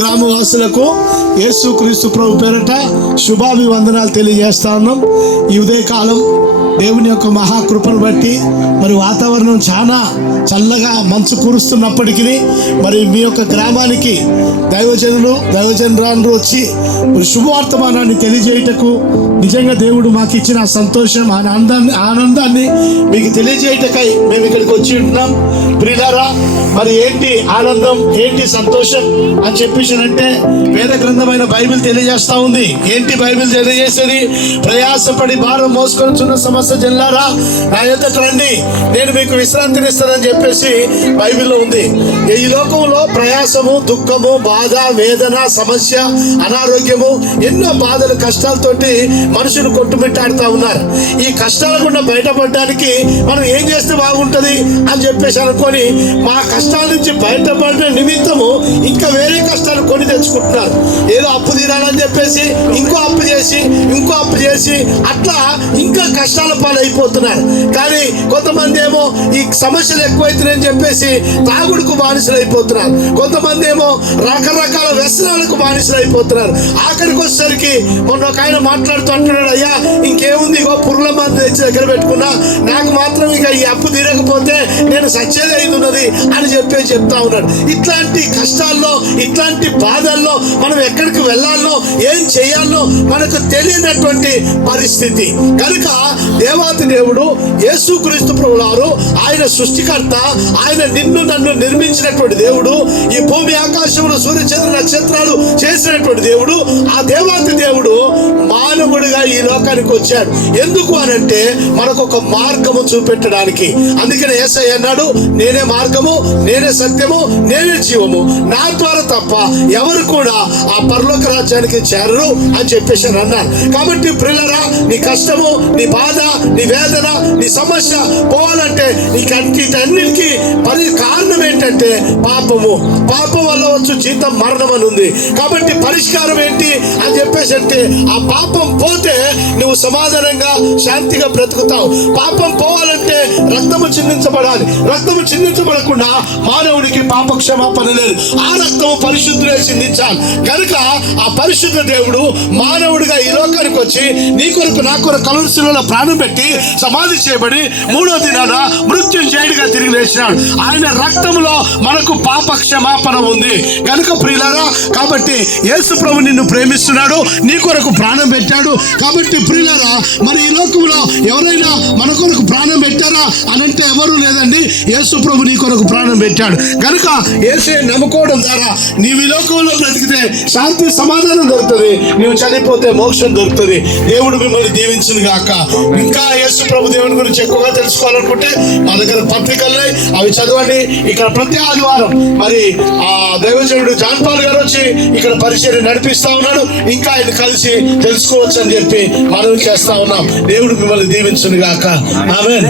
గ్రామవాసులకు యేసుక్రీస్తు ప్రభు పేరట శుభాభివందనాలు తెలియజేస్తా ఉన్నాం. ఈ ఉదయకాలం దేవుని యొక్క మహాకృపను బట్టి మరి వాతావరణం చాలా చల్లగా మంచు కురుస్తున్నప్పటికీ మరి మీ యొక్క గ్రామానికి దైవజనురాలు వచ్చి శుభవర్తమానాన్ని తెలియజేయటకు నిజంగా దేవుడు మాకు ఇచ్చిన సంతోషం ఆనందాన్ని మీకు తెలియజేయటకై మేము ఇక్కడికి వచ్చి ఉంటున్నాం. ప్రియులారా, మరి ఏంటి ఆనందం, ఏంటి సంతోషం అని చెప్పేసానంటే వేద గ్రంథమైన బైబిల్ తెలియజేస్తా ఉంది. ఏంటి బైబిల్ తెలియజేసేది? ప్రయాసపడి భారం మోసుకొనిచున్న సమస్య జల్లారా నా యొద్దకు రండి, నేను మీకు విశ్రాంతినిస్తానని చెప్పేసి బైబిల్లో ఉంది. ఈ లోకంలో ప్రయాసము, దుఃఖము, బాధ, వేదన, సమస్య, అనారోగ్యము, ఎన్నో బాధలు, కష్టాలతోటి మనుషులు కొట్టుమిట్టాడుతూ ఉన్నారు. ఈ కష్టాల గుండా బయటపడడానికి మనం ఏం చేస్తే బాగుంటది అని చెప్పేసి అనుకొని మా కష్టాల నుంచి బయటపడిన నిమిత్తము ఇంకా వేరే కష్టాలు కొని తెచ్చుకుంటున్నారు. ఏదో అప్పు తీరాలని చెప్పేసి ఇంకో అప్పు చేసి అట్లా ఇంకా కష్టాల పాలైపోతున్నారు. కానీ కొంతమంది ఏమో ఈ సమస్యలు ఎక్కువైతున్నాయని చెప్పేసి తాగుడుకు బానిసలు అయిపోతున్నారు. కొంతమంది ఏమో రకరకాల వ్యసనాలకు బానిసలు అయిపోతున్నారు. ఆఖరికి వచ్చేసరికి మొన్న ఒక ఆయన మాట్లాడుతూ అంటున్నాడు, అయ్యా ఇంకేముంది, ఇగో పురుగుల మందు తెచ్చి దగ్గర పెట్టుకున్నా, నాకు మాత్రం ఇక ఈ అప్పు తీరకపోతే నేను సచ్చేది అవుతున్నది అని చెప్తా ఉన్నాడు. ఇట్లాంటి కష్టాల్లో, ఇట్లాంటి బాధల్లో మనం ఎక్కడికి వెళ్ళాలో, ఏం చేయాలో మనకు తెలియనటువంటి పరిస్థితి. కనుక దేవాతి దేవుడు యేసుక్రీస్తు ప్రభువారు ఆయన సృష్టికర్త, ఆయన నిన్ను నన్ను నిర్మించినటువంటి దేవుడు, ఈ భూమి ఆకాశంలో సూర్యచంద్ర నక్షత్రాలు చేసినటువంటి దేవుడు, ఆ దేవాతి దేవుడు మానవుడిగా ఈ లోకానికి వచ్చాడు. ఎందుకు అనంటే మనకు ఒక మార్గము చూపెట్టడానికి. అందుకని యేసయ్య అన్నాడు, నేనే మార్గము, నేనే సత్యము, నేనే జీవము, నా ద్వారా తప్ప ఎవరు కూడా ఆ పరలోక రాజ్యానికి చేరరు అని చెప్పేసి అన్నారు. కాబట్టి ప్రియులారా, నీ కష్టము, నీ బాధ, నీ వేదన, నీ సమస్య పోవాలంటే నీకన్నిటికీ కారణం ఏంటంటే పాపము. పాపం వల్ల వచ్చు జీతం మరణం అని ఉంది. కాబట్టి పరిష్కారం ఏంటి అని చెప్పేసి అంటే ఆ పాపం పోతే నువ్వు సమాధానంగా శాంతిగా బ్రతుకుతావు. పాపం పోవాలంటే రక్తము చిందించబడాలి. రక్తము చిందించబడకుండా మానవుడికి పాప క్షమాపణ లేదు. ఆ రక్తము పరిశుద్ధులే చిందించాలి. కనుక ఆ పరిశుద్ధ దేవుడు మానవుడిగా ఈ లోకానికి వచ్చి నీ కొరకు నా కొరకు కలువరిశిలలో ప్రాణం పెట్టి సమాధి చేయబడి మూడో దినాన మృత్యుంజయుడిగా తిరిగి లేచినాడు. ఆయన రక్తంలో మనకు పాప క్షమాపణ ఉంది. కనుక ప్రియులారా, కాబట్టి యేసు ప్రభు నిన్ను ప్రేమిస్తున్నాడు, నీ కొరకు ప్రాణం పెట్టాడు. కాబట్టి ప్రియులారా, మరి ఈ లోకంలో ఎవరైనా మన కొరకు ప్రాణం పెట్టారా అనంటే ఎవరు లేదండి. యేసు ప్రభు నీ కొరకు ప్రాణం పెట్టాడు. కనుక యేసే నమ్ముకోవడం ద్వారా నీవు ఈ లోకంలో బ్రతికితే శాంతి సమాధానం దొరుకుతుంది, నీవు చనిపోతే మోక్షం దొరుకుతుంది. దేవుడు మిమ్మల్ని దీవించును గాక. ఇంకా యేసు ప్రభు దేవుని గురించి ఎక్కువగా తెలుసుకోవాలనుకుంటే మా దగ్గర పత్రికలు అవి చదవండి. ఇక్కడ ప్రతి ఆదివారం మరి ఆ దైవజనుడు జాన్ పాల్ గారు వచ్చి ఇక్కడ పరిచర్య నడిపిస్తా ఉన్నాడు. ఇంకా ఆయన కలిసి తెలుసుకోవచ్చు అని చెప్పి మనవి చేస్తా ఉన్నాం. దేవుడు మిమ్మల్ని దీవించును గాక. ఆమేన్.